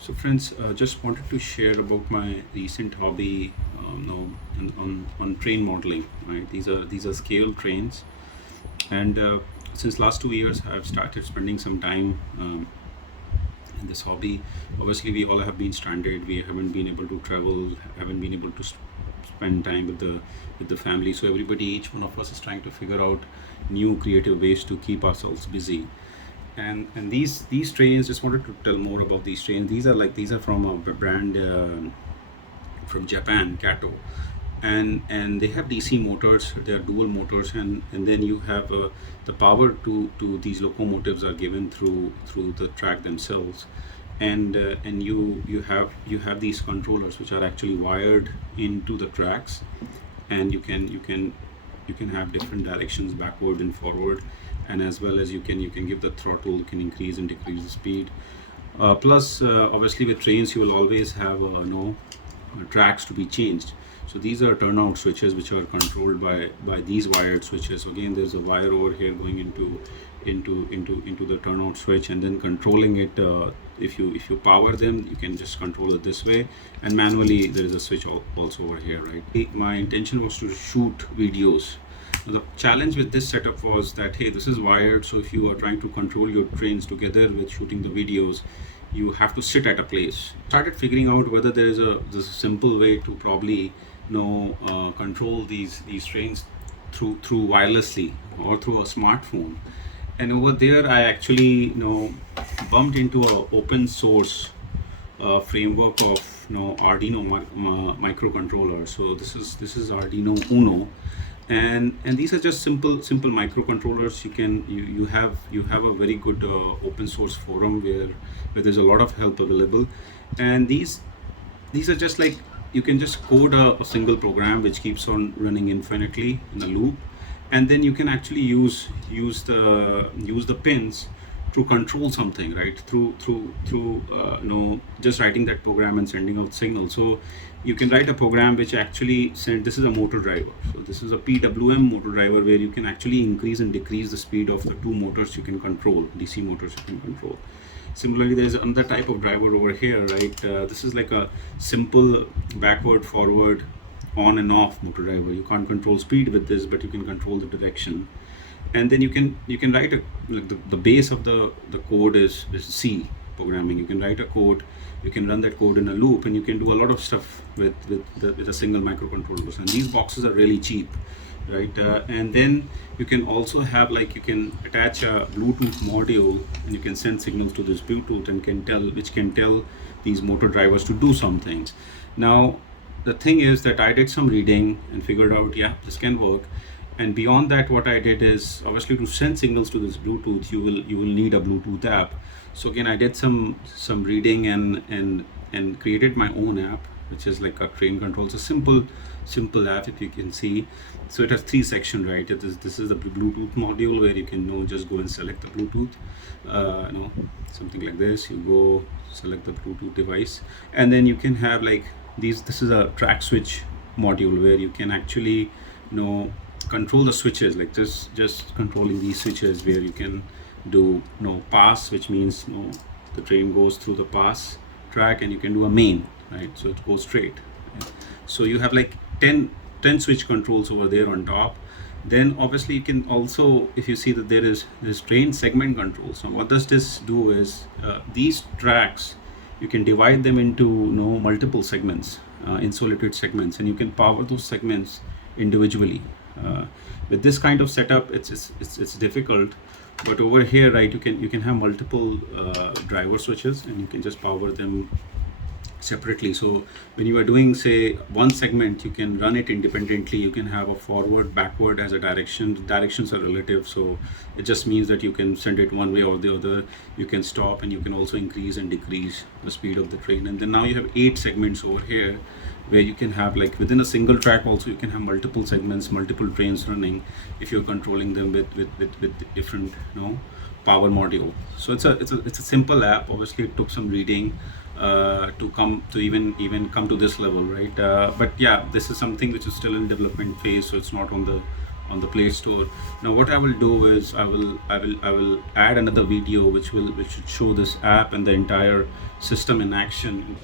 So friends, just wanted to share about my recent hobby, on train modeling. Right, these are scale trains, and since last 2 years, I've started spending some time in this hobby. Obviously, we all have been stranded. We haven't been able to travel, haven't been able to spend time with the family. So everybody, each one of us, is trying to figure out new creative ways to keep ourselves busy. And these trains, just wanted to tell more about these trains. These are from a brand from Japan, Kato, and they have DC motors. They are dual motors, and then you have the power to these locomotives are given through the track themselves, and you have these controllers which are actually wired into the tracks, and you can have different directions, backward and forward, and as well as you can give the throttle, you can increase and decrease the speed. Plus, obviously, with trains, you will always have tracks to be changed. So these are turnout switches which are controlled by these wired switches. So again, there's a wire over here going into the turnout switch, and then controlling it. If you power them, you can just control it this way, and manually there is a switch also over here, right? My intention was to shoot videos. The challenge with this setup was that, hey, this is wired, so if you are trying to control your trains together with shooting the videos, you have to sit at a place. Started figuring out whether there's a simple way to probably control these trains through wirelessly or through a smartphone. And over there, I actually bumped into a open source framework of Arduino microcontroller. So this is Arduino Uno, and these are just simple microcontrollers. You have a very good open source forum where there's a lot of help available, and these are just like, you can just code a single program which keeps on running infinitely in a loop, and then you can actually use the pins to control something, right, through just writing that program and sending out signal. So you can write a program which actually send, this is a motor driver, so this is a PWM motor driver, where you can actually increase and decrease the speed of the two motors you can control, DC motors you can control. Similarly, there's another type of driver over here, right? This is like a simple backward, forward, on and off motor driver. You can't control speed with this, but you can control the direction. And then you can write a, like, the base of the code is C programming. You can write a code, you can run that code in a loop, and you can do a lot of stuff with a single microcontroller. And these boxes are really cheap, right? And then you can also have, like, you can attach a Bluetooth module, and you can send signals to this Bluetooth, and can tell these motor drivers to do some things. Now, the thing is that I did some reading and figured out, yeah, this can work. And beyond that, what I did is, obviously, to send signals to this Bluetooth, you will need a Bluetooth app. So again, I did some reading and created my own app, which is like a train control. It's a simple app, if you can see. So it has three sections, right? This is the Bluetooth module, where you can just go and select the Bluetooth, something like this. You go select the Bluetooth device, and then you can have, like, these. This is a track switch module, where you can actually control the switches, like just controlling these switches, where you can do pass, which means the train goes through the pass track, and you can do a main, right, so it goes straight, right? So you have like 10 switch controls over there on top. Then obviously you can also, if you see that there is this train segment control. So what does this do is, these tracks, you can divide them into multiple segments, insulated segments, and you can power those segments individually. With this kind of setup, it's difficult, but over here, right, you can have multiple driver switches, and you can just power them separately. So when you are doing, say, one segment, you can run it independently. You can have a forward, backward as a direction. The directions are relative, so it just means that you can send it one way or the other. You can stop, and you can also increase and decrease the speed of the train. And then now you have 8 segments over here, where you can have, like, within a single track also, you can have multiple segments, multiple trains running, if you're controlling them with different power module. So it's a simple app. Obviously, it took some reading to come to even come to this level, right? But yeah, this is something which is still in development phase, so it's not on on the Play Store. Now what I will do is I will add another video which should show this app and the entire system in action.